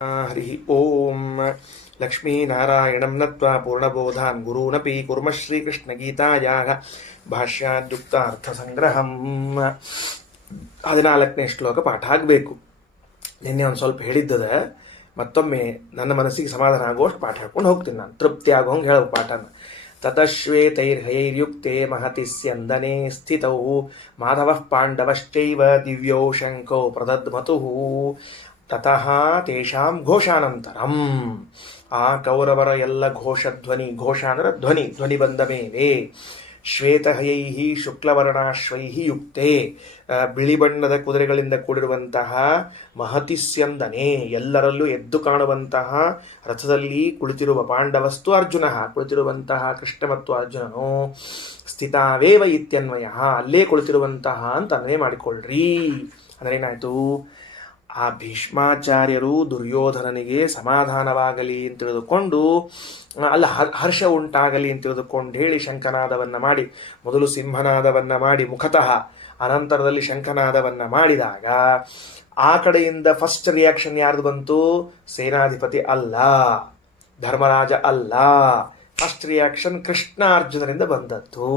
ಹರಿ ಓಂ ಲಕ್ಷ್ಮೀನಾರಾಯಣಂ ನತ್ವಾ ಪೂರ್ಣಬೋಧಾನ್ ಗುರೂನಪಿ ಕುರ್ಮ ಶ್ರೀಕೃಷ್ಣಗೀತಾಯಾಃ ಭಾಷ್ಯಾದ್ಯುಕ್ತಾರ್ಥಸಂಗ್ರಹಂ. 14ನೇ ಶ್ಲೋಕ ಪಾಠ ಆಗಬೇಕು. ನಿನ್ನೆ ಒಂದು ಸ್ವಲ್ಪ ಹೇಳಿದ್ದದ, ಮತ್ತೊಮ್ಮೆ ನನ್ನ ಮನಸ್ಸಿಗೆ ಸಮಾಧಾನ ಆಗುವಷ್ಟು ಪಾಠ ಹಾಕೊಂಡು ಹೋಗ್ತೀನಿ. ನಾನು ತೃಪ್ತಿ ಆಗೋಂಗೆ ಹೇಳೋ ಪಾಠನ. ತತಶ್ವೇತೈರ್ಹಯೈರ್ಯುಕ್ತೆ ಮಹತಿ ಸ್ಯಂದನೆ ಸ್ಥಿತೌ ಮಾಧವಃ ಪಾಂಡವಶ್ಚೈವ ದಿವ್ಯೌ ಶಂಕೌ ಪ್ರದದ್ಮತುಃ ತತಃ ತೇಷಾಂ ಘೋಷಾನಂತರಂ. ಆ ಕೌರವರ ಎಲ್ಲ ಘೋಷಧ್ವನಿ, ಘೋಷ ಅಂದರೆ ಧ್ವನಿ, ಧ್ವನಿ ಬಂದ ಮೇಲೆ ಶ್ವೇತಹಯೈ ಶುಕ್ಲವರ್ಣಾಶ್ವೈ ಯುಕ್ತೆ, ಬಿಳಿ ಬಣ್ಣದ ಕುದುರೆಗಳಿಂದ ಕೂಡಿರುವಂತಹ ಮಹತಿ ಸ್ಯಂದನೆ, ಎಲ್ಲರಲ್ಲೂ ಎದ್ದು ಕಾಣುವಂತಹ ರಥದಲ್ಲಿ ಕುಳಿತಿರುವ ಪಾಂಡವಸ್ತು ಅರ್ಜುನ, ಕುಳಿತಿರುವಂತಹ ಕೃಷ್ಣ ಮತ್ತು ಅರ್ಜುನನು ಸ್ಥಿತಾವೇವ ಇತ್ಯನ್ವಯ, ಅಲ್ಲೇ ಕುಳಿತಿರುವಂತಹ ಅಂತ ಅನ್ವಯ ಮಾಡಿಕೊಳ್ಳ್ರಿ. ಅಂದ್ರೆ ಏನಾಯ್ತು, ಆ ಭೀಷ್ಮಾಚಾರ್ಯರು ದುರ್ಯೋಧನನಿಗೆ ಸಮಾಧಾನವಾಗಲಿ ಅಂತ ತಿಳಿದುಕೊಂಡು, ಅಲ್ಲ ಹರ್ಷ ಉಂಟಾಗಲಿ ಅಂತ ತಿಳಿದುಕೊಂಡು ಹೇಳಿ ಶಂಖನಾದವನ್ನ ಮಾಡಿ, ಮೊದಲು ಸಿಂಹನಾದವನ್ನ ಮಾಡಿ ಮುಖತಃ, ಅನಂತರದಲ್ಲಿ ಶಂಖನಾದವನ್ನ ಮಾಡಿದಾಗ ಆ ಕಡೆಯಿಂದ ಫಸ್ಟ್ ರಿಯಾಕ್ಷನ್ ಯಾರ್ದು ಬಂತು? ಸೇನಾಧಿಪತಿ ಅಲ್ಲ, ಧರ್ಮರಾಜ ಅಲ್ಲ, ಫಸ್ಟ್ ರಿಯಾಕ್ಷನ್ ಕೃಷ್ಣ ಅರ್ಜುನರಿಂದ ಬಂದದ್ದು.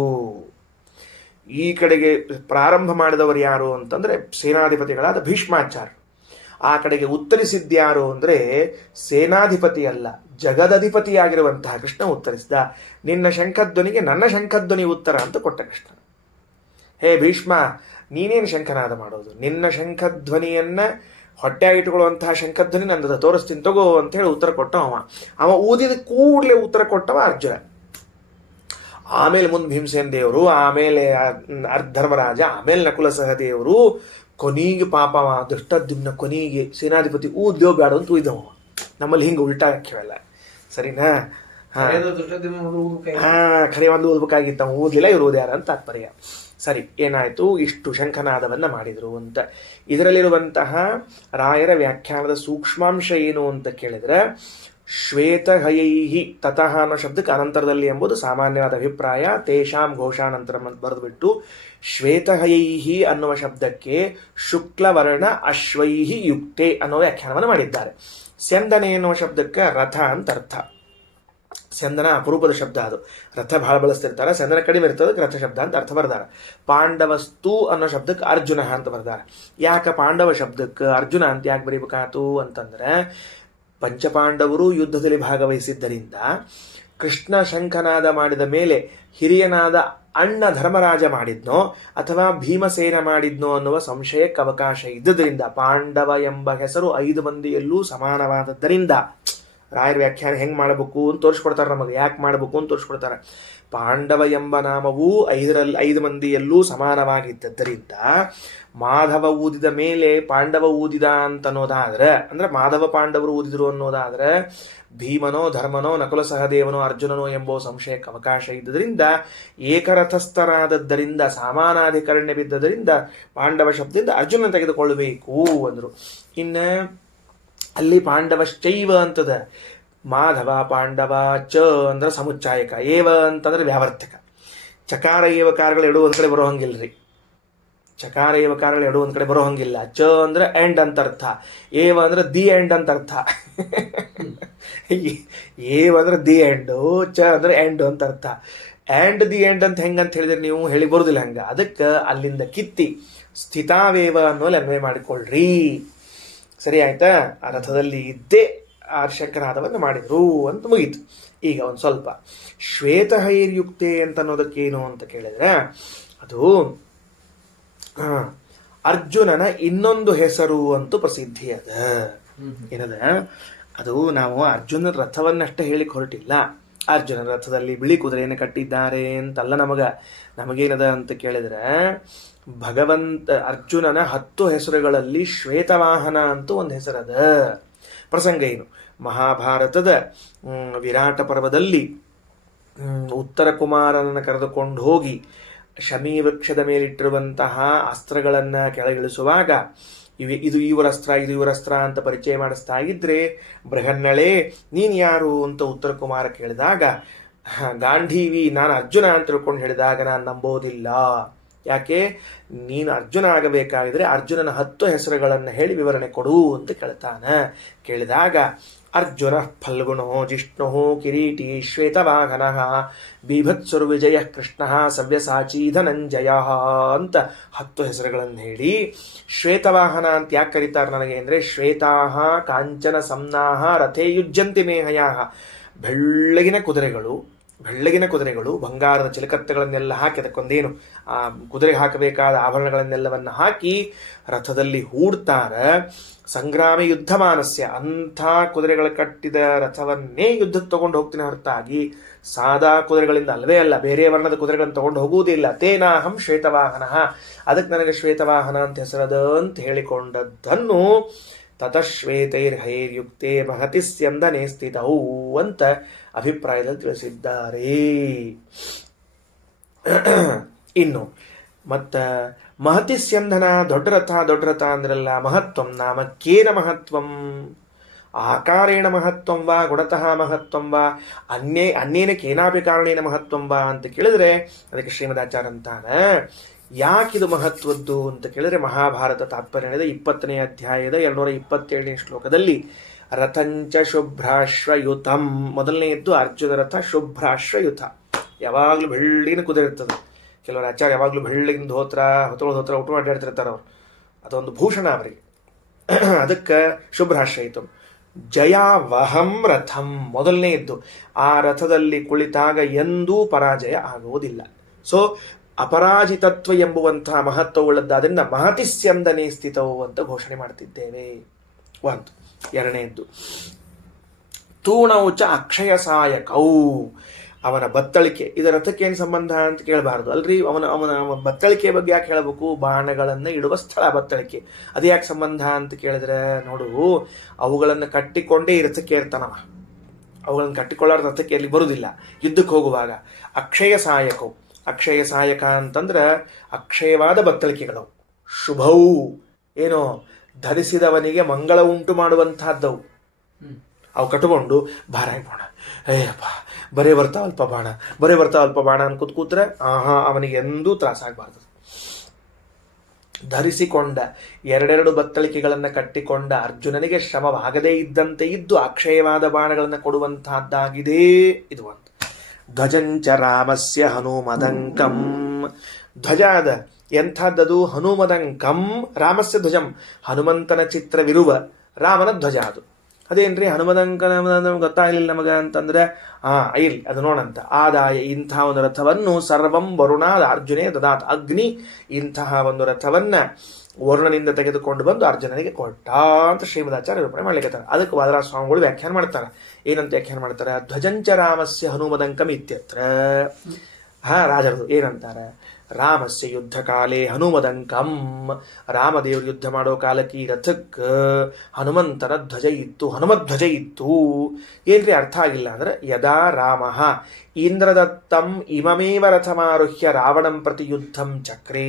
ಈ ಕಡೆಗೆ ಪ್ರಾರಂಭ ಮಾಡಿದವರು ಯಾರು ಅಂತಂದ್ರೆ ಸೇನಾಧಿಪತಿಗಳಾದ ಭೀಷ್ಮಾಚಾರ್ಯ. ಆ ಕಡೆಗೆ ಉತ್ತರಿಸಿದ್ಯಾರು ಅಂದ್ರೆ ಸೇನಾಧಿಪತಿ ಅಲ್ಲ, ಜಗದಧಿಪತಿಯಾಗಿರುವಂತಹ ಕೃಷ್ಣ ಉತ್ತರಿಸಿದ. ನಿನ್ನ ಶಂಖಧ್ವನಿಗೆ ನನ್ನ ಶಂಖಧ್ವನಿ ಉತ್ತರ ಅಂತ ಕೊಟ್ಟ ಕೃಷ್ಣ. ಹೇ ಭೀಷ್ಮ, ನೀನೇನು ಶಂಖನಾದ ಮಾಡೋದು? ನಿನ್ನ ಶಂಖಧ್ವನಿಯನ್ನ ಹೊಟ್ಟೆ ಇಟ್ಟುಕೊಳ್ಳುವಂತಹ ಶಂಖಧ್ವನಿ ನಂದದ, ತೋರಿಸ್ತೀನಿ ತಗೋ ಅಂತ ಹೇಳಿ ಉತ್ತರ ಕೊಟ್ಟ ಅವ ಊದಿದ ಕೂಡಲೇ ಉತ್ತರ ಕೊಟ್ಟವ ಅರ್ಜುನ. ಆಮೇಲೆ ಮುಂದೆ ಭೀಮಸೇನ ದೇವರು, ಆಮೇಲೆ ಧರ್ಮರಾಜ, ಆಮೇಲೆ ನಕುಲ ಸಹದೇವರು, ಕೊನೆಗೆ ಪಾಪ ದುಷ್ಟದ್ಯುಮ್ನ ಕೊನೆಗೆ ಸೇನಾಧಿಪತಿ ಊದ್ಯೋ ಬೇಡ ಅಂತ ಊದಿದವ. ನಮ್ಮಲ್ಲಿ ಹಿಂಗೆ ಉಲ್ಟಾ ಕೇಳಲ್ಲ, ಸರಿನಾ? ಖರೆ ಒಂದು ಓದ್ಬೇಕಾಗಿತ್ತ, ಓದ್ಲಿಲ್ಲ, ಇವ್ರು ಓದ್ಯಾರ ಅಂತ ತಾತ್ಪರ್ಯ. ಸರಿ, ಏನಾಯ್ತು, ಇಷ್ಟು ಶಂಖನಾದವನ್ನ ಮಾಡಿದ್ರು ಅಂತ. ಇದರಲ್ಲಿರುವಂತಹ ರಾಯರ ವ್ಯಾಖ್ಯಾನದ ಸೂಕ್ಷ್ಮಾಂಶ ಏನು ಅಂತ ಕೇಳಿದ್ರೆ, ಶ್ವೇತಹಯೈಹಿ ತತಃ ಅನ್ನೋ ಶಬ್ದಕ್ಕೆ ಅನಂತರದಲ್ಲಿ ಎಂಬುದು ಸಾಮಾನ್ಯವಾದ ಅಭಿಪ್ರಾಯ. ತೇಷಾಂ ಘೋಷಾನಂತರ ಬರೆದುಬಿಟ್ಟು ಶ್ವೇತಹಯೈಹಿ ಅನ್ನುವ ಶಬ್ದಕ್ಕೆ ಶುಕ್ಲವರ್ಣ ಅಶ್ವೈಹಿ ಯುಕ್ತೆ ಅನ್ನೋ ವ್ಯಾಖ್ಯಾನವನ್ನು ಮಾಡಿದ್ದಾರೆ. ಸ್ಯಂದನೆ ಎನ್ನುವ ಶಬ್ದಕ್ಕೆ ರಥ ಅಂತ ಅರ್ಥ. ಸ್ಯಂದನ ಅಪರೂಪದ ಶಬ್ದ, ಅದು ರಥ ಬಹಳ ಬಳಸ್ತಿರ್ತಾರೆ, ಸ್ಯಂದನ ಕಡಿಮೆ ಇರ್ತದೆ, ರಥ ಶಬ್ದ ಅಂತ ಅರ್ಥ ಬರ್ದಾರ. ಪಾಂಡವಸ್ತು ಅನ್ನೋ ಶಬ್ದಕ್ಕೆ ಅರ್ಜುನ ಅಂತ ಬರ್ದಾರೆ. ಯಾಕೆ ಪಾಂಡವ ಶಬ್ದಕ್ಕೆ ಅರ್ಜುನ ಅಂತ ಯಾಕೆ ಬರೀಬೇಕಾತು ಅಂತಂದ್ರೆ, ಪಂಚಪಾಂಡವರು ಯುದ್ಧದಲ್ಲಿ ಭಾಗವಹಿಸಿದ್ದರಿಂದ ಕೃಷ್ಣ ಶಂಖನಾದ ಮಾಡಿದ ಮೇಲೆ ಹಿರಿಯನಾದ ಅಣ್ಣ ಧರ್ಮರಾಜ ಮಾಡಿದ್ನೋ ಅಥವಾ ಭೀಮಸೇನ ಮಾಡಿದ್ನೋ ಅನ್ನುವ ಸಂಶಯಕ್ಕೆ ಅವಕಾಶ ಇದ್ದುದರಿಂದ ಪಾಂಡವ ಎಂಬ ಹೆಸರು 5 ಮಂದಿಯಲ್ಲೂ ಸಮಾನವಾದದ್ದರಿಂದ ರಾಯರ ವ್ಯಾಖ್ಯಾನ ಹೆಂಗೆ ಮಾಡಬೇಕು ಅಂತ ತೋರಿಸ್ಕೊಡ್ತಾರೆ, ನಮಗೆ ಯಾಕೆ ಮಾಡಬೇಕು ಅಂತ ತೋರಿಸ್ಕೊಡ್ತಾರೆ. ಪಾಂಡವ ಎಂಬ ನಾಮವು 5 ಮಂದಿಯಲ್ಲೂ ಸಮಾನವಾಗಿದ್ದರಿಂದ ಮಾಧವ ಊದಿದ ಮೇಲೆ ಪಾಂಡವ ಊದಿದ ಅಂತ ಅನ್ನೋದಾದ್ರೆ, ಅಂದ್ರೆ ಮಾಧವ ಪಾಂಡವರು ಊದಿದ್ರು ಅನ್ನೋದಾದ್ರೆ ಭೀಮನೋ ಧರ್ಮನೋ ನಕುಲ ಸಹದೇವನೋ ಅರ್ಜುನನೋ ಎಂಬ ಸಂಶಯಕ್ಕೆ ಅವಕಾಶ ಇದ್ದರಿಂದ ಏಕರಥಸ್ಥರಾದದ್ದರಿಂದ ಸಮಾನಾಧಿಕರಣ್ಯ ಬಿದ್ದರಿಂದ ಪಾಂಡವ ಶಬ್ದದಿಂದ ಅರ್ಜುನ ತೆಗೆದುಕೊಳ್ಳಬೇಕು ಅಂದ್ರು. ಇನ್ನ ಅಲ್ಲಿ ಪಾಂಡವಶ್ಚೈವ ಅಂತದ, ಮಾಧವ ಪಾಂಡವ, ಚ ಅಂದ್ರೆ ಸಮುಚ್ಚಾಯಕ, ಏವ ಅಂತಂದ್ರೆ ವ್ಯಾವರ್ತಕ. ಚಕಾರ ಏವಕಾರಗಳು ಎರಡು ಒಂದ್ ಕಡೆ ಬರೋ ಹಂಗಿಲ್ರಿ. ಚಕಾರ ಏವಕಾರಗಳು ಎರಡು ಒಂದ್ ಕಡೆ ಬರೋ ಹಂಗಿಲ್ಲ. ಚ ಅಂದ್ರೆ ಎಂಡ್ ಅಂತ ಅರ್ಥ, ಏವ ಅಂದ್ರೆ ದಿ ಎಂಡ್ ಅಂತ ಅರ್ಥ. ಏವ ಅಂದ್ರೆ ದಿ ಎಂಡ್, ಚ ಅಂದ್ರೆ ಎಂಡ್ ಅಂತ ಅರ್ಥ. ಆ್ಯಂಡ್ ದಿ ಎಂಡ್ ಅಂತ ಹೆಂಗಂತ ಹೇಳಿದ್ರೆ ನೀವು ಹೇಳಿ ಬರುದಿಲ್ಲ ಹಂಗ. ಅದಕ್ಕೆ ಅಲ್ಲಿಂದ ಕಿತ್ತಿ ಸ್ಥಿತಾವೇವ ಅನ್ನೋಲ್ಲಿ ಅನ್ವಯ ಮಾಡಿಕೊಳ್ಳ್ರಿ. ಸರಿ ಆಯ್ತಾ? ಆ ರಥದಲ್ಲಿ ಇದ್ದೇ ಆ ಶಂಖನಾದವನ್ನು ಮಾಡಿದ್ರು ಅಂತ ಮುಗೀತು. ಈಗ ಒಂದು ಸ್ವಲ್ಪ ಶ್ವೇತಹೈರ್ಯುಕ್ತೆ ಅಂತ ಅನ್ನೋದಕ್ಕೇನು ಅಂತ ಕೇಳಿದ್ರೆ, ಅದು ಅರ್ಜುನನ ಇನ್ನೊಂದು ಹೆಸರು ಅಂತೂ ಪ್ರಸಿದ್ಧಿ ಅದ. ಏನದ ಅದು? ನಾವು ಅರ್ಜುನನ ರಥವನ್ನಷ್ಟೇ ಹೇಳಿ ಹೊರಟಿಲ್ಲ. ಅರ್ಜುನನ ರಥದಲ್ಲಿ ಬಿಳಿ ಕುದುರೆಯನ್ನು ಕಟ್ಟಿದ್ದಾರೆ ಅಂತಲ್ಲ. ನಮಗೇನದ ಅಂತ ಕೇಳಿದ್ರೆ, ಭಗವಂತ ಅರ್ಜುನನ 10 ಹೆಸರುಗಳಲ್ಲಿ ಶ್ವೇತವಾಹನ ಅಂತೂ ಒಂದು ಹೆಸರದ. ಪ್ರಸಂಗ ಏನು? ಮಹಾಭಾರತದ ವಿರಾಟ ಪರ್ವದಲ್ಲಿ ಉತ್ತರ ಕುಮಾರನನ್ನು ಕರೆದುಕೊಂಡು ಹೋಗಿ ಶಮೀ ವೃಕ್ಷದ ಮೇಲಿಟ್ಟಿರುವಂತಹ ಅಸ್ತ್ರಗಳನ್ನ ಕೆಳಗಿಳಿಸುವಾಗ ಇದು ಇವರಸ್ತ್ರ, ಇದು ಇವರಸ್ತ್ರ ಅಂತ ಪರಿಚಯ ಮಾಡಿಸ್ತಾ ಇದ್ರೆ, ಬೃಹನ್ನಳೆ ನೀನ್ ಯಾರು ಅಂತ ಉತ್ತರ ಕುಮಾರ ಕೇಳಿದಾಗ, ಗಾಂಧೀವಿ ನಾನು ಅರ್ಜುನ ಅಂತ ತಿಳ್ಕೊಂಡು ಹೇಳಿದಾಗ ನಾನು ನಂಬೋದಿಲ್ಲ, ಯಾಕೆ? ನೀನು ಅರ್ಜುನ ಆಗಬೇಕಾಗಿದ್ರೆ ಅರ್ಜುನನ 10 ಹೆಸರುಗಳನ್ನು ಹೇಳಿ ವಿವರಣೆ ಕೊಡು ಅಂತ ಕೇಳ್ತಾನೆ. ಕೇಳಿದಾಗ ಅರ್ಜುನ ಫಲ್ಗುಣೋ ಜಿಷ್ಣು ಕಿರೀಟಿ ಶ್ವೇತವಾಹನ ಬೀಭತ್ಸುರ್ವಿಜಯ ಕೃಷ್ಣ ಸವ್ಯಸಾಚಿ ಧನಂಜಯ ಅಂತ 10 ಹೆಸರುಗಳನ್ನು ಹೇಳಿ, ಶ್ವೇತವಾಹನ ಅಂತ ಯಾಕೆ ಕರೀತಾರೆ ನನಗೆ ಅಂದರೆ, ಶ್ವೇತಾಹ ಕಾಂಚನ ಸಂನಾಹ ರಥೇ ಯುಜ್ಯಂತಿ ಮೇಹಯಾಹ, ಬೆಳ್ಳಗಿನ ಕುದುರೆಗಳು ಬಂಗಾರದ ಚಿಲಕತ್ತುಗಳನ್ನೆಲ್ಲ ಹಾಕಿ ಅದಕ್ಕೊಂದೇನು ಆ ಕುದುರೆಗೆ ಹಾಕಬೇಕಾದ ಆಭರಣಗಳನ್ನೆಲ್ಲವನ್ನು ಹಾಕಿ ರಥದಲ್ಲಿ ಹೂಡ್ತಾರೆ. ಸಂಗ್ರಾಮಿ ಯುದ್ಧ ಮಾನಸ್ಯ, ಅಂಥ ಕುದುರೆಗಳು ಕಟ್ಟಿದ ರಥವನ್ನೇ ಯುದ್ಧಕ್ಕೆ ತಗೊಂಡು ಹೋಗ್ತೀನಿ ಹೊರತಾಗಿ ಸಾದಾ ಕುದುರೆಗಳಿಂದ ಅಲ್ಲವೇ ಅಲ್ಲ, ಬೇರೆ ವರ್ಣದ ಕುದುರೆಗಳನ್ನು ತಗೊಂಡು ಹೋಗುವುದಿಲ್ಲ. ತೇನಾಹಂ ಶ್ವೇತವಾಹನ, ಅದಕ್ಕೆ ನನಗೆ ಶ್ವೇತವಾಹನ ಅಂತ ಹೆಸರದ ಅಂತ ಹೇಳಿಕೊಂಡದ್ದನ್ನು ತತಶ್ವೇತೈರ್ಹೈರ್ಯುಕ್ತೆ ಮಹತಿ ಸ್ಯಂದನೆ ಸ್ಥಿತೌ ಅಂತ ಅಭಿಪ್ರಾಯದಲ್ಲಿ ತಿಳಿಸಿದ್ದಾರೆ. ಇನ್ನು ಮತ್ತ ಮಹತಿ ಸ್ಯಂದನ ದೊಡ್ಡ ರಥ ಅಂದ್ರಲ್ಲ, ಮಹತ್ವಂ ನಾಮ ಕೇನ ಮಹತ್ವಂ, ಆಕಾರೇಣ ಮಹತ್ವಂ ವಾ ಗುಣತಃ ಮಹತ್ವಂ ವಾ ಅನ್ಯೇನ ಕೇನಾಪಿ ಕಾರಣೇನ ಮಹತ್ವಂ ವಾ ಅಂತ ಕೇಳಿದ್ರೆ ಅದಕ್ಕೆ ಶ್ರೀಮದಾಚಾರ್ಯ ಅಂತಾನೆ, ಯಾಕಿದು ಮಹತ್ವದ್ದು ಅಂತ ಕೇಳಿದ್ರೆ ಮಹಾಭಾರತ ತಾತ್ಪರ್ಯದ 20ನೇ ಅಧ್ಯಾಯದ 227ನೇ ಶ್ಲೋಕದಲ್ಲಿ ರಥಂಚ ಶುಭ್ರಾಶ್ವಯುತಂ, ಮೊದಲನೆಯದ್ದು ಅರ್ಜುನ ರಥ ಶುಭ್ರಾಶ್ವಯುತ, ಯಾವಾಗಲೂ ಬೆಳ್ಳಿನ ಕುದುರೆ ಇರ್ತದೆ. ಕೆಲವರು ಆಚಾರ್ಯ ಯಾವಾಗಲೂ ಬೆಳ್ಳಿಗಿನ ಧೋತ್ರ ಧೋತ್ರ ಊಟ ಮಾಡಿರ್ತಿರ್ತಾರೆ ಅವರು, ಅದೊಂದು ಭೂಷಣ ಅವರಿಗೆ. ಅದಕ್ಕೆ ಶುಭ್ರಾಶ್ವಯುತಂ. ಜಯಾವಹಂ ರಥಂ, ಮೊದಲನೆಯದ್ದು ಆ ರಥದಲ್ಲಿ ಕುಳಿತಾಗ ಎಂದೂ ಪರಾಜಯ ಆಗುವುದಿಲ್ಲ. ಸೊ ಅಪರಾಜಿತತ್ವ ಎಂಬುವಂತಹ ಮಹತ್ವವುಳ್ಳದ್ದಾದ್ರಿಂದ ಮಹತಿ ಸ್ಯಂದನೆ ಸ್ಥಿತವು ಅಂತ ಘೋಷಣೆ ಮಾಡ್ತಿದ್ದೇವೆ. ಒಂದು. ಎರಡನೆಯದ್ದು ತೂಣೌಚ ಅಕ್ಷಯ ಸಾಯಕೌ, ಅವನ ಬತ್ತಳಿಕೆ. ಇದರ ರಥಕ್ಕೇನು ಸಂಬಂಧ ಅಂತ ಕೇಳಬಾರ್ದು ಅಲ್ರಿ. ಅವನ ಬತ್ತಳಿಕೆ ಬಗ್ಗೆ ಯಾಕೆ ಹೇಳಬೇಕು? ಬಾಣಗಳನ್ನು ಇಡುವ ಸ್ಥಳ ಬತ್ತಳಿಕೆ. ಅದು ಯಾಕೆ ಸಂಬಂಧ ಅಂತ ಕೇಳಿದ್ರೆ ನೋಡು, ಅವುಗಳನ್ನು ಕಟ್ಟಿಕೊಂಡೇ ಈ ರಥಕ್ಕೆ ಇರ್ತಾನವ. ಅವುಗಳನ್ನು ಕಟ್ಟಿಕೊಳ್ಳಾರ ರಥಕ್ಕೆ ಅಲ್ಲಿ ಬರುವುದಿಲ್ಲ ಯುದ್ಧಕ್ಕೆ ಹೋಗುವಾಗ. ಅಕ್ಷಯ ಸಾಯಕವು, ಅಕ್ಷಯ ಸಾಯಕ ಅಂತಂದ್ರೆ ಅಕ್ಷಯವಾದ ಬತ್ತಳಿಕೆಗಳವು. ಶುಭವು ಏನೋ ಧರಿಸಿದವನಿಗೆ ಮಂಗಳ ಉಂಟು ಮಾಡುವಂತಹದ್ದವು. ಅವು ಕಟ್ಟಿಕೊಂಡು ಭಾರ ಬಾಣ, ಅಯ್ಯಪ್ಪ ಬರೇ ಬರ್ತಾವಲ್ಪ ಬಾಣ ಅನ್ಕೂತ್ ಕೂತ್ರೆ ಅವನಿಗೆ ಎಂದೂ ತ್ರಾಸಾಗಬಾರ್ದು. ಧರಿಸಿಕೊಂಡ ಎರಡೆರಡು ಬತ್ತಳಿಕೆಗಳನ್ನು ಕಟ್ಟಿಕೊಂಡ ಅರ್ಜುನನಿಗೆ ಶ್ರಮವಾಗದೇ ಇದ್ದಂತೆ ಇದ್ದು ಅಕ್ಷಯವಾದ ಬಾಣಗಳನ್ನು ಕೊಡುವಂತಹದ್ದಾಗಿದೆ ಇದು ಒಂದು. ಧ್ವಜಂಚ ರಾಮಸ್ಯ ಹನುಮದಂಕಂ, ಧ್ವಜ ಅದ ಎಂಥದ್ದದು? ಹನುಮದಂಕಂ, ರಾಮಸ್ಯ ಧ್ವಜಂ, ಹನುಮಂತನ ಚಿತ್ರವಿರುವ ರಾಮನ ಧ್ವಜ ಅದು. ಅದೇನ್ರಿ ಹನುಮದಂಕನ ಗೊತ್ತಾಗಲಿಲ್ಲ ನಮಗ ಅಂತಂದ್ರೆ ಇಲ್ಲಿ ಅದು ನೋಡಂತ. ಆದಾಯ ಇಂತಹ ಒಂದು ರಥವನ್ನು ಸರ್ವಂ ವರುಣಾದ ಅರ್ಜುನೇ ದದಾತ್, ಅಗ್ನಿ ಇಂತಹ ಒಂದು ರಥವನ್ನ ವರುಣನಿಂದ ತೆಗೆದುಕೊಂಡು ಬಂದು ಅರ್ಜುನನಿಗೆ ಕೊಟ್ಟ ಅಂತ ಶ್ರೀಮದಾಚಾರ್ಯ ನಿರೂಪಣೆ ಮಾಡ್ಲಿಕ್ಕೆ. ಅದಕ್ಕೆ ವಾದರಾಜ ಸ್ವಾಮಿಗಳು ವ್ಯಾಖ್ಯಾನ ಮಾಡ್ತಾರೆ. ಏನಂತ ವ್ಯಾಖ್ಯಾನ ಮಾಡ್ತಾರೆ? ಧ್ವಜಂಚ ರಾಮಸ್ಯ ಹನುಮದಂಕಂ ಇತ್ಯತ್ರ. ರಾಜರದು ಏನಂತಾರೆ? ರಾಮಸ್ಯ ಯುದ್ಧ ಕಾಲೇ ಹನುಮದಂಕಂ, ರಾಮದೇವರು ಯುದ್ಧ ಮಾಡೋ ಕಾಲಕ್ಕೆ ಈ ರಥಕ್ಕೆ ಹನುಮಂತನ ಧ್ವಜ ಇತ್ತು, ಹನುಮಧ್ವಜ ಇತ್ತು. ಏನ್ರಿ ಅರ್ಥ ಆಗಿಲ್ಲ ಅಂದ್ರೆ, ಯದಾ ರಾಮ ಇಂದ್ರದತ್ತಂ ಇಮಮೇವ ರಥಮಾರುಹ್ಯ ರಾವಣಂ ಪ್ರತಿ ಯುದ್ಧಂ ಚಕ್ರೇ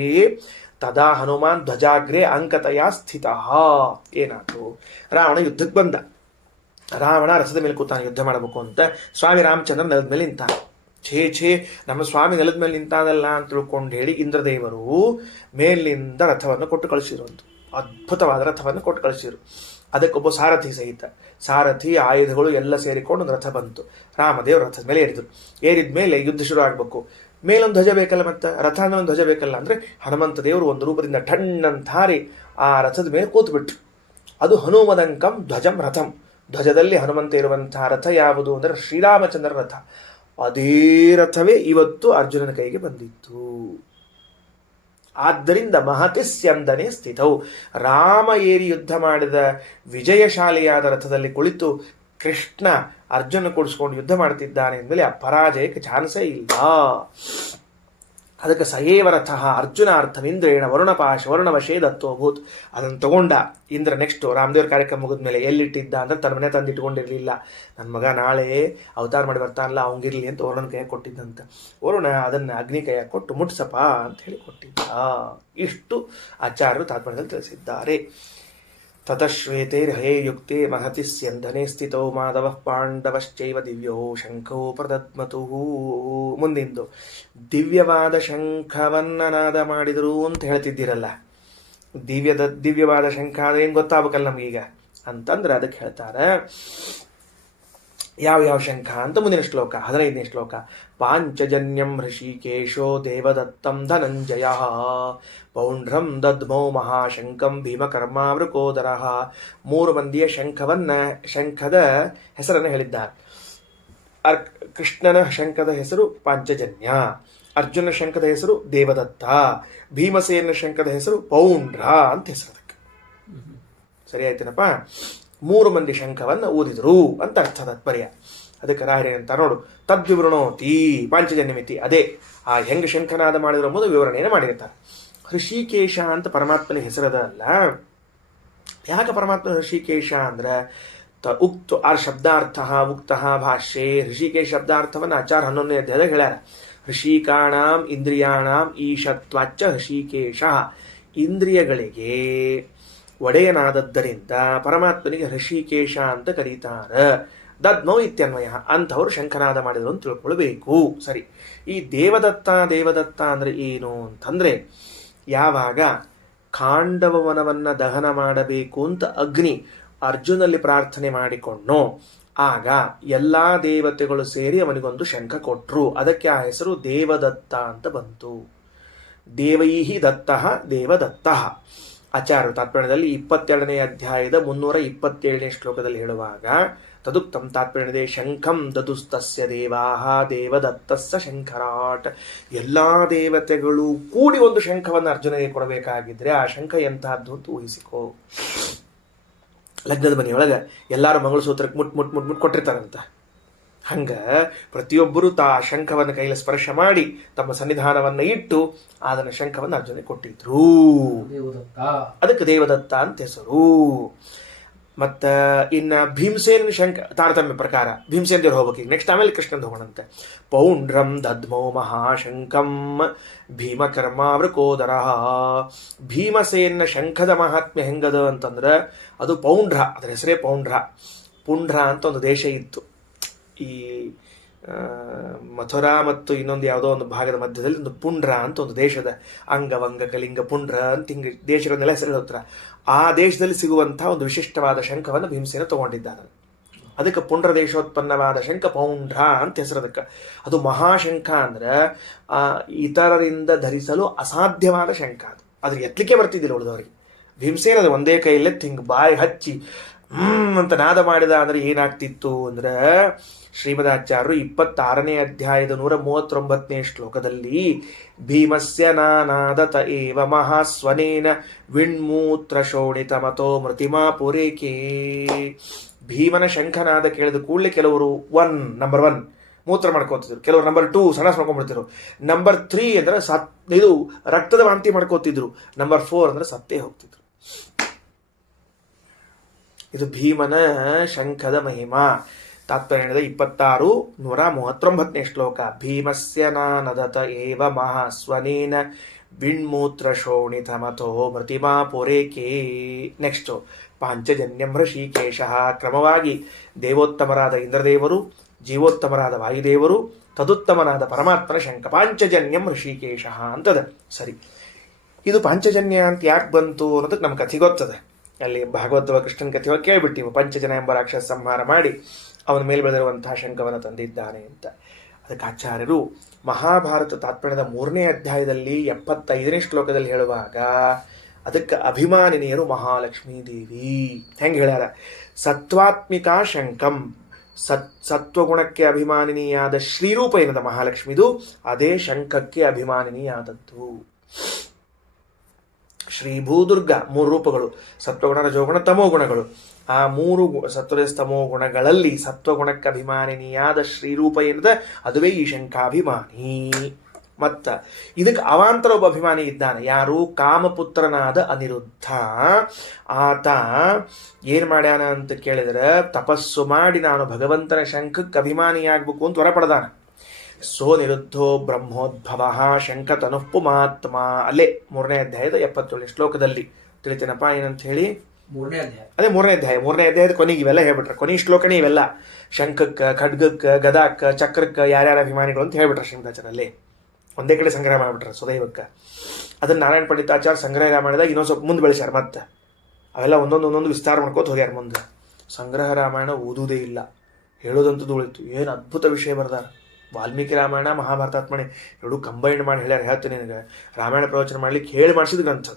ತದಾ ಹನುಮಾನ್ ಧ್ವಜಾಗ್ರೇ ಅಂಕತಯ ಸ್ಥಿತ. ಏನಾಯ್ತು? ರಾವಣ ಯುದ್ಧಕ್ಕೆ ಬಂದ. ರಾವಣ ರಥದ ಮೇಲೆ ಕೂತಾನೆ ಯುದ್ಧ ಮಾಡಬೇಕು ಅಂತ. ಸ್ವಾಮಿ ರಾಮಚಂದ್ರ ನೆಲದ ಮೇಲೆ ನಿಂತಾನೆ. ಛೇ ನಮ್ಮ ಸ್ವಾಮಿ ನೆಲದ ಮೇಲೆ ನಿಂತಾನಲ್ಲ ಅಂತ ತಿಳ್ಕೊಂಡು ಹೇಳಿ ಇಂದ್ರದೇವರು ಮೇಲಿಂದ ರಥವನ್ನು ಕೊಟ್ಟು ಕಳಿಸಿರುವಂಥ ಅದ್ಭುತವಾದ ರಥವನ್ನು ಕೊಟ್ಟು ಕಳಿಸಿರು. ಅದಕ್ಕೊಬ್ಬ ಸಾರಥಿ ಸಹಿತ, ಸಾರಥಿ ಆಯುಧಗಳು ಎಲ್ಲ ಸೇರಿಕೊಂಡು ಒಂದು ರಥ ಬಂತು. ರಾಮದೇವರು ರಥದ ಮೇಲೆ ಏರಿದ ಮೇಲೆ ಯುದ್ಧ ಶುರು ಆಗಬೇಕು. ಮೇಲೊಂದು ಧ್ವಜ ಬೇಕಲ್ಲ, ಮತ್ತೆ ರಥ ಅಂದ್ರೆ ಒಂದು ಧ್ವಜ ಬೇಕಲ್ಲ. ಅಂದರೆ ಹನುಮಂತ ದೇವರು ಒಂದು ರೂಪದಿಂದ ಠಣ್ಣಂತ ಹಾರಿ ಆ ರಥದ ಮೇಲೆ ಕೂತ್ಬಿಟ್ರು. ಅದು ಹನುಮದಂಕಂ ಧ್ವಜಂ ರಥಂ. ಧ್ವಜದಲ್ಲಿ ಹನುಮಂತ ಇರುವಂತಹ ರಥ ಯಾವುದು ಅಂದರೆ ಶ್ರೀರಾಮಚಂದ್ರ ರಥ. ಅದೇ ರಥವೇ ಇವತ್ತು ಅರ್ಜುನನ ಕೈಗೆ ಬಂದಿತ್ತು. ಆದ್ದರಿಂದ ಮಹತಿ ಸ್ಯಂದನೆ ಸ್ಥಿತವು, ರಾಮ ಏರಿ ಯುದ್ಧ ಮಾಡಿದ ವಿಜಯಶಾಲಿಯಾದ ರಥದಲ್ಲಿ ಕುಳಿತು ಕೃಷ್ಣ ಅರ್ಜುನ ಕೂಡಿಸ್ಕೊಂಡು ಯುದ್ಧ ಮಾಡ್ತಿದ್ದಾನೆ ಅಂದಮೇಲೆ ಆ ಪರಾಜಯಕ್ಕೆ ಚಾನ್ಸೇ ಇಲ್ಲ. ಅದಕ್ಕೆ ಸಯೇವ ರಥ ಅರ್ಜುನಾರ್ಥಂ ಇಂದ್ರೇಣ ವರುಣವಶೇ ದತ್ತೋಭೂತ್. ಅದನ್ನು ತಗೊಂಡ ಇಂದ್ರ. ನೆಕ್ಸ್ಟ್ ರಾಮದೇವ್ರ ಕಾರ್ಯಕ್ರಮ ಮುಗಿದ ಮೇಲೆ ಎಲ್ಲಿಟ್ಟಿದ್ದ ಅಂದ್ರೆ ತನ್ನ ಮನೆ ತಂದು ಇಟ್ಕೊಂಡಿರಲಿಲ್ಲ. ನನ್ನ ಮಗ ನಾಳೆ ಅವತಾರ ಮಾಡಿ ಬರ್ತಾನಲ್ಲ ಅವಂಗಿರ್ಲಿ ಅಂತ ವರುಣನ ಕೈಯಾಗ ಕೊಟ್ಟಿದ್ದಂತ. ವರುಣ ಅದನ್ನು ಅಗ್ನಿ ಕೈಯಾಗ ಕೊಟ್ಟು ಮುಟ್ಸಪ್ಪ ಅಂತ ಹೇಳಿ ಕೊಟ್ಟಿದ್ದ. ಇಷ್ಟು ಆಚಾರ್ಯರು ತಾತ್ಪರ್ಯದಲ್ಲಿ ತಿಳಿಸಿದ್ದಾರೆ. ತತಶ್ವೇತೈರ್ಹಯೇ ಯುಕ್ತೆ ಮಹತಿ ಸ್ಯಂಧನೆ ಸ್ಥಿತೋ ಮಾಧವಃ ಪಾಂಡವಶ್ಚೈವ ದಿವ್ಯೋ ಶಂಖೋ ಪ್ರದದ್ಮತುಃ. ಮುಂದಿಂದು ದಿವ್ಯವಾದ ಶಂಖವನ್ನ ನಾದ ಮಾಡಿದರು ಅಂತ ಹೇಳ್ತಿದ್ದೀರಲ್ಲ, ದಿವ್ಯವಾದ ಶಂಖ ಅಂದ್ರೆ ಏನು ಗೊತ್ತಾಗಬೇಕಲ್ಲ ನಮಗೀಗ ಅಂತಂದ್ರೆ ಅದಕ್ಕೆ ಹೇಳ್ತಾರೆ ಯಾವ ಶಂಖ ಅಂತ. ಮುಂದಿನ ಶ್ಲೋಕ 15ನೇ ಶ್ಲೋಕ. ಪಾಂಚಜನ್ಯಂ ಹೃಷಿಕೇಶೋ ದೇವದತ್ತಂ ಧನಂಜಯ ಪೌಂಡ್ರಂ ದದ್ಮೋ ಮಹಾಶಂಕಂ ಭೀಮಕರ್ಮಾವೃಕೋದರ. 3 ಮಂದಿಯ ಶಂಖದ ಹೆಸರನ್ನು ಹೇಳಿದ್ದಾರೆ. ಕೃಷ್ಣನ ಶಂಖದ ಹೆಸರು ಪಾಂಚಜನ್ಯ, ಅರ್ಜುನ ಶಂಖದ ಹೆಸರು ದೇವದತ್ತ, ಭೀಮಸೇನ ಶಂಖದ ಹೆಸರು ಪೌಂಡ್ರ ಅಂತ ಹೆಸರು ಅದಕ್ಕೆ. ಸರಿ ಆಯ್ತೇನಪ್ಪ? 3 ಮಂದಿ ಶಂಖವನ್ನು ಊದಿದ್ರು ಅಂತ ಅರ್ಥ ತಾತ್ಪರ್ಯ. ಅದಕ್ಕೆ ರಾಯರೇ ಅಂತ ನೋಡು, ತದ್ವಿವೃಣೋತಿ ಪಾಂಚಜನ್ಯಮಿತಿ. ಅದೇ ಆ ಹೆಂಗ ಶಂಖನಾದ ಮಾಡಿದ್ರು ಎಂಬುದು ವಿವರಣೆಯನ್ನು ಮಾಡಿರ್ತಾರೆ. ಹೃಷಿಕೇಶ ಅಂತ ಪರಮಾತ್ಮನ ಹೆಸರದ ಅಲ್ಲ. ಯಾಕೆ ಪರಮಾತ್ಮನ ಹೃಷಿಕೇಶ ಅಂದ್ರೆ ಉಕ್ತ ಶಬ್ದಾರ್ಥ ಉಕ್ತ ಭಾಷ್ಯೆ. ಹೃಷಿಕೇಶ ಶಬ್ದಾರ್ಥವನ್ನು ಆಚಾರ್ಯ 11ನೇ ಅಧ್ಯಾಯದಾಗ ಹೇಳ್ಯಾರ. ಹೃಷಿಕಾಣಾಂ ಇಂದ್ರಿಯಾಣಾಂ ಈಶತ್ವಾಚ್ಚ ಹೃಷಿಕೇಶ. ಇಂದ್ರಿಯಗಳಿಗೆ ಒಡೆಯನಾದದ್ದರಿಂದ ಪರಮಾತ್ಮನಿಗೆ ಹೃಷಿಕೇಶ ಅಂತ ಕರೀತಾರೆ. ದದ್ಮೌ ಇತ್ಯನ್ವಯ. ಅಂಥವರು ಶಂಖನಾದ ಮಾಡಿದರು ಅಂತ ತಿಳ್ಕೊಳ್ಬೇಕು. ಸರಿ, ಈ ದೇವದತ್ತ ಅಂದ್ರೆ ಏನು ಅಂತಂದ್ರೆ, ಯಾವಾಗ ಖಾಂಡವವನವನ್ನ ದಹನ ಮಾಡಬೇಕು ಅಂತ ಅಗ್ನಿ ಅರ್ಜುನಲ್ಲಿ ಪ್ರಾರ್ಥನೆ ಮಾಡಿಕೊಂಡೋ, ಆಗ ಎಲ್ಲಾ ದೇವತೆಗಳು ಸೇರಿ ಅವನಿಗೊಂದು ಶಂಖ ಕೊಟ್ರು. ಅದಕ್ಕೆ ಆ ಹೆಸರು ದೇವದತ್ತ ಅಂತ ಬಂತು. ದೇವೈಹಿ ದತ್ತಃ ದೇವದತ್ತಃ. ಆಚಾರ್ಯ ತಾತ್ಪರ್ಯದಲ್ಲಿ 22ನೇ ಅಧ್ಯಾಯದ 327ನೇ ಶ್ಲೋಕದಲ್ಲಿ ಹೇಳುವಾಗ ತದುಕ್ತಂ ತಾತ್ಪರ್ಯದೆ ಶಂಖಂ ದದುಸ್ತಸ್ಯ ದೇವಾಹ ದೇವದತ್ತಸ್ಸ ಶಂಖರಾಟ್. ಎಲ್ಲಾ ದೇವತೆಗಳು ಕೂಡಿ ಒಂದು ಶಂಖವನ್ನು ಅರ್ಜುನಿಗೆ ಕೊಡಬೇಕಾಗಿದ್ರೆ ಆ ಶಂಖ ಎಂತಹದ್ದು ಅಂತ ಊಹಿಸಿಕೋ. ಲಗ್ನದ ಮನೆಯೊಳಗೆ ಎಲ್ಲಾರು ಮಂಗಳಸೂತ್ರಕ್ಕೆ ಮುಟ್ ಕೊಟ್ಟಿರ್ತಾರಂತ. ಹಂಗ ಪ್ರತಿಯೊಬ್ಬರು ಶಂಖವನ್ನು ಕೈಲಿ ಸ್ಪರ್ಶ ಮಾಡಿ ತಮ್ಮ ಸನ್ನಿಧಾನವನ್ನ ಇಟ್ಟು ಅದನ್ನ ಶಂಖವನ್ನು ಅರ್ಜುನಿಗೆ ಕೊಟ್ಟಿದ್ರು. ಅದಕ್ಕೆ ದೇವದತ್ತ ಅಂತ ಹೆಸರು. ಮತ್ತ ಇನ್ನ ಭೀಮಸೇನ ಶಂಖ ತಾರತಮ್ಯ ಪ್ರಕಾರ ಭೀಮಸೇನ ದೇವ್ರು ಹೋಗ್ಬೇಕು. ನೆಕ್ಸ್ಟ್ ಆಮೇಲೆ ಕೃಷ್ಣನ್ ಹೋಗೋಣಂತೆ. ಪೌಂಡ್ರಂ ದದ್ಮೋ ಮಹಾಶಂಕಂ ಭೀಮಕರ್ಮಾವೃಕೋದರ. ಭೀಮಸೇನ ಶಂಖದ ಮಹಾತ್ಮ್ಯ ಹೆಂಗದ ಅಂತಂದ್ರೆ ಅದು ಪೌಂಡ್ರ, ಅದರ ಹೆಸರೇ ಪೌಂಡ್ರ. ಪುಂಡ್ರ ಅಂತ ಒಂದು ದೇಶ ಇತ್ತು. ಈ ಮಥುರಾ ಮತ್ತು ಇನ್ನೊಂದು ಯಾವುದೋ ಒಂದು ಭಾಗದ ಮಧ್ಯದಲ್ಲಿ ಒಂದು ಪುಂಡ್ರ ಅಂತ ಒಂದು ದೇಶದ ಅಂಗವಂಗ ಕಲಿಂಗ ಪುಂಡ್ರ ಅಂತ ಹಿಂಗೆ ದೇಶಗಳನ್ನೆಲ್ಲ ಹೆಸರು ಹೇಳ್ತಾರೆ. ಆ ದೇಶದಲ್ಲಿ ಸಿಗುವಂತಹ ಒಂದು ವಿಶಿಷ್ಟವಾದ ಶಂಖವನ್ನು ಭೀಮಸೇನ ತಗೊಂಡಿದ್ದಾನೆ. ಅದಕ್ಕೆ ಪುಂಡ್ರ ದೇಶೋತ್ಪನ್ನವಾದ ಶಂಖ ಪೌಂಡ್ರ ಅಂತ ಹೆಸರು ಅದಕ್ಕೆ. ಅದು ಮಹಾಶಂಖ ಅಂದ್ರೆ ಇತರರಿಂದ ಧರಿಸಲು ಅಸಾಧ್ಯವಾದ ಶಂಖ. ಅದ್ರ ಎತ್ತಲಿಕ್ಕೆ ಬರ್ತಿದ್ದಿಲ್ಲ ಉಳಿದವರಿಗೆ. ಭೀಮಸೇನ ಅದು ಒಂದೇ ಕೈಯಲ್ಲೆತ್ತಿ ಹಿಂಗೆ ಬಾಯಿ ಹಚ್ಚಿ ಅಂತ ನಾದ ಮಾಡಿದ ಅಂದ್ರೆ ಏನಾಗ್ತಿತ್ತು ಅಂದ್ರೆ, ಶ್ರೀಮದಾಚಾರ್ಯರು 26ನೇ ಅಧ್ಯಾಯದ 139ನೇ ಶ್ಲೋಕದಲ್ಲಿ ಭೀಮಸ್ಯ ನಾನಾದತ ಏವ ಮಹಾಸ್ವನೇನ ವಿಣ್ಮೂತ್ರ ಶೋಣಿತ ಮತೋ ಮೃತಿಮಾ ಪುರೇಕೆ. ಭೀಮನ ಶಂಖನಾದ ಕೇಳಿದ ಕೂಡಲೇ ಕೆಲವರು ನಂಬರ್ 1 ಮೂತ್ರ ಮಾಡ್ಕೋತಿದ್ರು, ಕೆಲವರು ನಂಬರ್ 2 ಸಣ್ಣ ಮಾಡ್ಕೊಂಡ್ಬಿಡ್ತಿದ್ರು, ನಂಬರ್ 3 ಅಂದ್ರೆ ಇದು ರಕ್ತದ ವಾಂತಿ ಮಾಡ್ಕೋತಿದ್ರು, ನಂಬರ್ 4 ಅಂದ್ರೆ ಸತ್ತೇ ಹೋಗ್ತಿದ್ರು. ಇದು ಭೀಮನ ಶಂಖದ ಮಹಿಮಾ. ತಾತ್ಪರ್ಯದ 26:139ನೇ ಶ್ಲೋಕ. ಭೀಮಸ್ಯ ನಾನದತ ಏವ ಮಹಾಸ್ವನೇನ ವಿಣ್ಮೂತ್ರ ಶೋಣಿತ ಮತೋ ಮೃತಿಮಾ ಪುರೇಕೆ. ನೆಕ್ಸ್ಟ್ ಪಾಂಚಜನ್ಯಂ ಹೃಷಿಕೇಶ. ಕ್ರಮವಾಗಿ ದೇವೋತ್ತಮರಾದ ಇಂದ್ರದೇವರು, ಜೀವೋತ್ತಮರಾದ ವಾಯುದೇವರು, ತದುತ್ತಮನಾದ ಪರಮಾತ್ಮನ ಶಂಖ ಪಾಂಚಜನ್ಯಂ ಹೃಷಿಕೇಶ ಅಂತದ. ಸರಿ, ಇದು ಪಾಂಚಜನ್ಯ ಅಂತ ಯಾಕೆ ಬಂತು ಅನ್ನೋದಕ್ಕೆ ನಮ್ಮ ಕಥೆ ಗೊತ್ತದೆ. ಅಲ್ಲಿ ಭಾಗವತ ಕೃಷ್ಣನ ಕಥೆ ಕೇಳ್ಬಿಟ್ಟಿವು. ಪಂಚಜನ ಎಂಬ ರಾಕ್ಷಸ ಸಂಹಾರ ಮಾಡಿ ಅವನ ಮೇಲೆ ಬೆಳೆದಿರುವಂತಹ ಶಂಖವನ್ನು ತಂದಿದ್ದಾನೆ ಅಂತ. ಅದಕ್ಕೆ ಆಚಾರ್ಯರು ಮಹಾಭಾರತ ತಾತ್ಪರ್ಯದ 3ನೇ ಅಧ್ಯಾಯದಲ್ಲಿ 75ನೇ ಶ್ಲೋಕದಲ್ಲಿ ಹೇಳುವಾಗ ಅದಕ್ಕೆ ಅಭಿಮಾನಿನಿಯರು ಮಹಾಲಕ್ಷ್ಮೀ ದೇವಿ. ಹೆಂಗೆ ಹೇಳ್ಯಾರ? ಸತ್ವಾತ್ಮಿಕಾ ಶಂಖಂ. ಸತ್ವಗುಣಕ್ಕೆ ಅಭಿಮಾನಿನಿಯಾದ ಶ್ರೀರೂಪ ಏನದ ಮಹಾಲಕ್ಷ್ಮಿದು, ಅದೇ ಶಂಖಕ್ಕೆ ಅಭಿಮಾನಿನಿಯಾದದ್ದು. ಶ್ರೀ ಭೂದುರ್ಗ 3 ರೂಪಗಳು, ಸತ್ವಗುಣ, ರಜೋಗುಣ, ತಮೋಗುಣಗಳು. ಆ 3 ಸತ್ವರಜಸ್ತಮೋ ಗುಣಗಳಲ್ಲಿ ಸತ್ವಗುಣಕ್ಕೆ ಅಭಿಮಾನಿನಿಯಾದ ಶ್ರೀರೂಪ ಏನದ ಅದುವೇ ಈ ಶಂಖಾಭಿಮಾನಿ. ಮತ್ತ ಇದಕ್ಕೆ ಅವಾಂತರ ಒಬ್ಬ ಅಭಿಮಾನಿ ಇದ್ದಾನೆ. ಯಾರು? ಕಾಮಪುತ್ರನಾದ ಅನಿರುದ್ಧ. ಆತ ಏನ್ ಮಾಡ್ಯಾನ ಅಂತ ಕೇಳಿದ್ರೆ, ತಪಸ್ಸು ಮಾಡಿ ನಾನು ಭಗವಂತನ ಶಂಖಕ್ಕೆ ಅಭಿಮಾನಿಯಾಗಬೇಕು ಅಂತ ಹೊರಪಡ್ದಾನ. ಸೋ ನಿರುದ್ಧೋ ಬ್ರಹ್ಮೋದ್ಭವ ಶಂಖತನುಃ ಪುಮಾತ್ಮ. ಅಲ್ಲೇ 3ನೇ ಅಧ್ಯಾಯದ 77ನೇ ಶ್ಲೋಕದಲ್ಲಿ ತಿಳಿತೇನಪ್ಪ ಏನಂತ ಹೇಳಿ. ಅದೇ ಮೂರನೇ ಅಧ್ಯಾಯದ ಕೊನೆಗೆ ಇವೆಲ್ಲ ಹೇಳ್ಬಿಟ್ರೆ, ಕೊನೆ ಶ್ಲೋಕನೇ ಇವೆಲ್ಲ. ಶಂಖಕ್ಕೆ, ಖಡ್ಗಕ್ಕೆ, ಗದಾಕ್ಕೆ, ಚಕ್ರಕ್ಕೆ ಯಾರ್ಯಾರ ಅಭಿಮಾನಿಗಳು ಅಂತ ಹೇಳ್ಬಿಟ್ರೆ ಶ್ರೀಮದಾಚಾರ್ಯಲ್ಲಿ ಒಂದೇ ಕಡೆ ಸಂಗ್ರಹ ಮಾಡಿಬಿಟ್ರೆ ಸುದೈವಕ್ಕೆ. ಅದನ್ನು ನಾರಾಯಣ ಪಂಡಿತಾಚಾರ್ಯ ಸಂಗ್ರಹ ರಾಮಾಯಣದಾಗ ಇನ್ನೊಂದು ಸ್ವಲ್ಪ ಮುಂದೆ ಬೆಳೆಸ್ಯಾರ. ಮತ್ತೆ ಅವೆಲ್ಲ ಒಂದೊಂದು ವಿಸ್ತಾರ ಮಾಡ್ಕೋತ ಹೋಗ್ಯಾರ ಮುಂದೆ. ಸಂಗ್ರಹ ರಾಮಾಯಣ ಓದುವುದೇ ಇಲ್ಲ, ಹೇಳೋದಂತದ್ದು ಉಳಿತು. ಏನು ಅದ್ಭುತ ವಿಷಯ ಬರ್ದಾರ. ವಾಲ್ಮೀಕಿ ರಾಮಾಯಣ, ಮಹಾಭಾರತಾತ್ಮಣೆ ಎರಡು ಕಂಬೈಂಡ್ ಮಾಡಿ ಹೇಳ್ಯಾರ. ಹೇಳ್ತೀನಿ ನಿನಗೆ, ರಾಮಾಯಣ ಪ್ರವಚನ ಮಾಡ್ಲಿಕ್ಕೆ ಹೇಳಿ ಮಾಡಿಸಿದ ಗ್ರಂಥ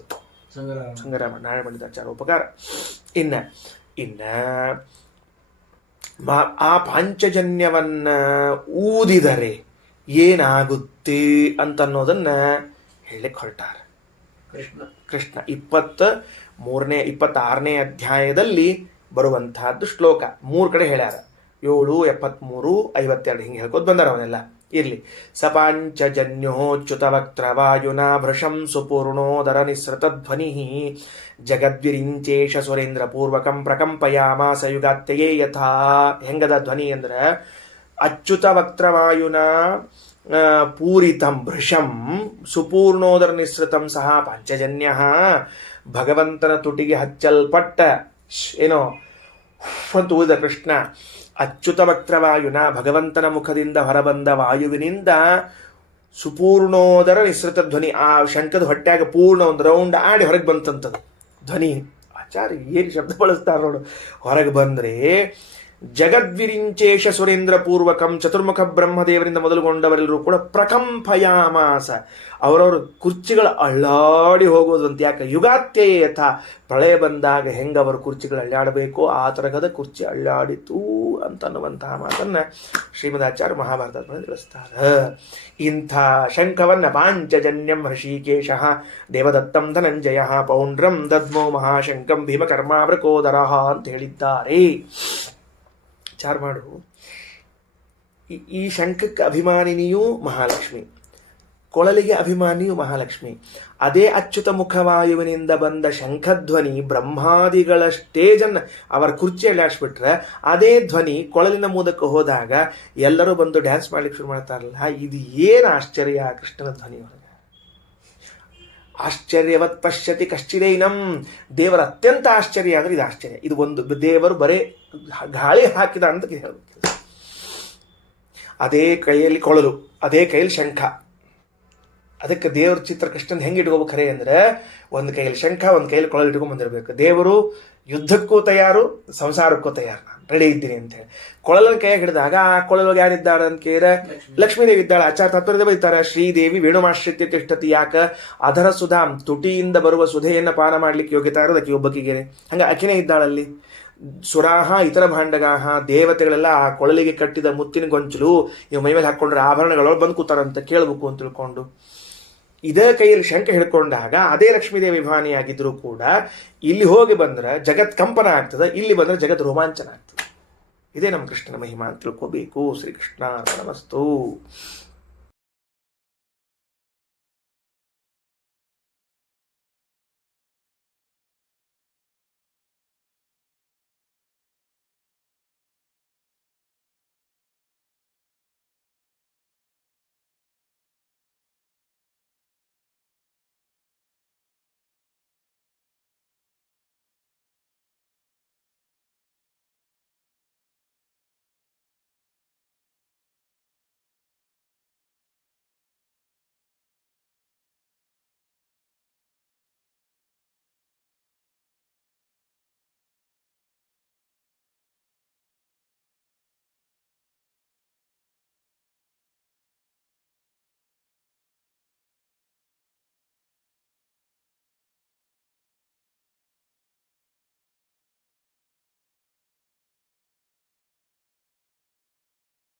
ಸಂಗ್ರಹ ರಾಮಾಯಣ, ನಾರಾಯಣ ಪಂಡಿತಾಚಾರ್ಯ ಉಪಕಾರ. ಇನ್ನ ಆ ಪಾಂಚಜನ್ಯವನ್ನ ಊದಿದರೆ ಏನಾಗುತ್ತೆ ಅಂತನ್ನೋದನ್ನ ಹೇಳಲಿಕ್ಕೆ ಹೊರಟಾರ ಕೃಷ್ಣ 26ನೇ ಅಧ್ಯಾಯದಲ್ಲಿ ಬರುವಂತಹದ್ದು ಶ್ಲೋಕ 3 ಕಡೆ ಹೇಳ್ಯಾರ. 7, 73, 52 ಹಿಂಗೆ ಹೇಳ್ಕೋತ ಬಂದಾರ ಅವನ್ನೆಲ್ಲ. ಇರ್ಲಿ. ಸಪಾಂಚಜನ್ಯೋಚ್ಯುತ ವಕ್ತ್ರ ವಾಯುನಾ ಭೃಶಂ ಸುಪೂರ್ಣೋದರ ನಿಸೃತ ಧ್ವನಿ ಜಗದ್ವಿರಿಂಚೇಶ ಸುರೇಂದ್ರ ಪೂರ್ವಕಂ ಪ್ರಕಂಪಯಾಮಾಸ ಯುಗಾತ್ಯಯೇ ಯಥಾ. ಹೆಂಗದ ಧ್ವನಿ ಅಂದ್ರೆ, ಅಚ್ಯುತ ವಕ್ತ್ರವಾಯುನಾ ಪೂರಿತಂ ಭೃಶಂ ಸುಪೂರ್ಣೋದರ ನಿಸೃತಂ ಸಹ ಪಾಂಚಜನ್ಯ. ಭಗವಂತನ ತುಟಿಗೆ ಹಚ್ಚಲ್ಪಟ್ಟ ಏನೋ ಅಂತ ಊದ ಕೃಷ್ಣ. ಅಚ್ಯುತ ವಕ್ತ್ರವಾಯುನ, ಭಗವಂತನ ಮುಖದಿಂದ ಹೊರಬಂದ ವಾಯುವಿನಿಂದ ಸುಪೂರ್ಣೋದರ ನಿಸೃತ ಧ್ವನಿ. ಆ ಶಂಖದ ಹೊಟ್ಟ್ಯಾಗ ಪೂರ್ಣ ಒಂದು ರೌಂಡ್ ಆಡಿ ಹೊರಗೆ ಬಂತಂತದ್ದು ಧ್ವನಿ. ಆಚಾರ್ಯ ಏನು ಶಬ್ದ ಬಳಸ್ತಾರ ನೋಡು. ಹೊರಗೆ ಬಂದ್ರೆ ಜಗದ್ವಿರಿಂಚೇಶ ಸುರೇಂದ್ರ ಪೂರ್ವಕಂ, ಚತುರ್ಮುಖ ಬ್ರಹ್ಮದೇವರಿಂದ ಮೊದಲುಗೊಂಡವರೆಲ್ಲರೂ ಕೂಡ ಪ್ರಕಂಪಯಾಮಾಸ, ಅವರವ್ರ ಕುರ್ಚಿಗಳು ಅಳ್ಳಾಡಿ ಹೋಗೋದಂತ. ಯಾಕೆ? ಯುಗಾತ್ಯೇ ಯಥ, ಪ್ರಳಯ ಬಂದಾಗ ಹೆಂಗೆ ಅವರ ಕುರ್ಚಿಗಳು ಅಳ್ಳಾಡಬೇಕೋ ಆ ತರಹದ ಕುರ್ಚಿ ಅಳ್ಳಾಡಿತು ಅಂತನ್ನುವಂತಹ ಮಾತನ್ನ ಶ್ರೀಮದಾಚಾರ್ಯ ಮಹಾಭಾರತ ತಿಳಿಸ್ತಾರೆ. ಇಂಥ ಶಂಖವನ್ನ ಪಾಂಚಜನ್ಯಂ ಹೃಷಿಕೇಶ ದೇವದತ್ತಂ ಧನಂಜಯ ಪೌಂಡ್ರಂ ದದ್ಮೋ ಮಹಾಶಂಕಂ ಭೀಮಕರ್ಮಾವೃಕೋದರ ಅಂತ ಹೇಳಿದ್ದಾರೆ. ವಿಚಾರ ಮಾಡು. ಈ ಶಂಖಕ್ಕೆ ಅಭಿಮಾನಿನಿಯೂ ಮಹಾಲಕ್ಷ್ಮಿ, ಕೊಳಲಿಗೆ ಅಭಿಮಾನಿಯು ಮಹಾಲಕ್ಷ್ಮಿ. ಅದೇ ಅಚ್ಯುತ ಮುಖವಾಯುವಿನಿಂದ ಬಂದ ಶಂಖಧ್ವನಿ ಬ್ರಹ್ಮಾದಿಗಳ ಸ್ಟೇಜನ್ನು ಅವರ ಕುರ್ಚಿಯಲ್ಲಿ ಆಡಿಸ್ಬಿಟ್ರೆ ಅದೇ ಧ್ವನಿ ಕೊಳಲಿನ ಮೂಲಕ ಹೋದಾಗ ಎಲ್ಲರೂ ಬಂದು ಡ್ಯಾನ್ಸ್ ಮಾಡ್ಲಿಕ್ಕೆ ಶುರು ಮಾಡ್ತಾರಲ್ಲ. ಇದು ಏನು ಆಶ್ಚರ್ಯ ಕೃಷ್ಣನ ಧ್ವನಿ ಹೊರಗೆ. ಆಶ್ಚರ್ಯವತ್ ಪಶ್ಯತಿ ಕಶ್ಚಿದೈನಂ. ದೇವರ ಅತ್ಯಂತ ಆಶ್ಚರ್ಯ ಅಂದ್ರೆ ಇದು ಆಶ್ಚರ್ಯ. ಇದು ಒಂದು ದೇವರು ಬರೇ ಗಾಳಿ ಹಾಕಿದ ಅಂತ ಹೇಳಬೇಕು. ಅದೇ ಕೈಯಲ್ಲಿ ಕೊಳಲು, ಅದೇ ಕೈಯಲ್ಲಿ ಶಂಖ. ಅದಕ್ಕೆ ದೇವ್ರ ಚಿತ್ರ ಕೃಷ್ಣನ್ ಹೆಂಗೆ ಇಟ್ಕೋಬೇಕು ಖರೆ ಅಂದ್ರೆ, ಒಂದು ಕೈಯಲ್ಲಿ ಶಂಖ, ಒಂದು ಕೈಯಲ್ಲಿ ಕೊಳಲು ಇಟ್ಕೊಂಡ್ ಬಂದಿರಬೇಕು. ದೇವರು ಯುದ್ಧಕ್ಕೂ ತಯಾರು, ಸಂಸಾರಕ್ಕೂ ತಯಾರು, ರೆಡಿ ಇದ್ದೀನಿ ಅಂತ ಹೇಳಿ. ಕೊಳಲನ್ನು ಕೈಯಾಗಿ ಹಿಡಿದಾಗ ಆ ಕೊಳಲೊಳಗೆ ಯಾರಿದ್ದಾಳೆ ಅಂತ ಕೇಳಿದ್ರೆ ಲಕ್ಷ್ಮೀದೇವಿ ಇದ್ದಾಳೆ. ಆಚಾರ್ಯ ತಾತ್ಪರ್ಯದ ಬರೀತಾರೆ, ಶ್ರೀದೇವಿ ವೇಣುಮಾಶ್ರಿತ್ಯ ತಿಷ್ಠತಿ. ಯಾಕ? ಅಧರ ಸುಧಾಂ, ತುಟಿಯಿಂದ ಬರುವ ಸುಧೆಯನ್ನು ಪಾನ ಮಾಡ್ಲಿಕ್ಕೆ ಯೋಗ್ಯತಾ ಇರೋದಕ್ಕೆ ಒಬ್ಬಕಿಗೆ. ಹಂಗ ಅಕಿನೇ ಇದ್ದಾಳಲ್ಲಿ. ಸುರಾಹ ಇತರ ಭಾಂಡಗಾಹ, ದೇವತೆಗಳೆಲ್ಲ ಆ ಕೊಳಲಿಗೆ ಕಟ್ಟಿದ ಮುತ್ತಿನ ಗೊಂಚಲು ಇವು ಮೈ ಮೇಲೆ ಹಾಕೊಂಡ್ರೆ ಆಭರಣಗಳೊಳಗೆ ಬಂದು ಕೂತಾರಂತ ಕೇಳಬೇಕು ಅಂತ ತಿಳ್ಕೊಂಡು ಇದೇ ಕೈಯಲ್ಲಿ ಶಂಖ ಹಿಡ್ಕೊಂಡಾಗ ಅದೇ ಲಕ್ಷ್ಮೀದೇವಿ ಭಾನಿಯಾಗಿದ್ರು ಕೂಡ ಇಲ್ಲಿ ಹೋಗಿ ಬಂದ್ರೆ ಜಗತ್ ಕಂಪನ ಆಗ್ತದೆ, ಇಲ್ಲಿ ಬಂದ್ರೆ ಜಗತ್ ರೋಮಾಂಚನ ಆಗ್ತದೆ. ಇದೇ ನಮ್ಮ ಕೃಷ್ಣನ ಮಹಿಮಾ ಅಂತ ತಿಳ್ಕೋಬೇಕು. ಶ್ರೀಕೃಷ್ಣ ನಮಸ್ತು.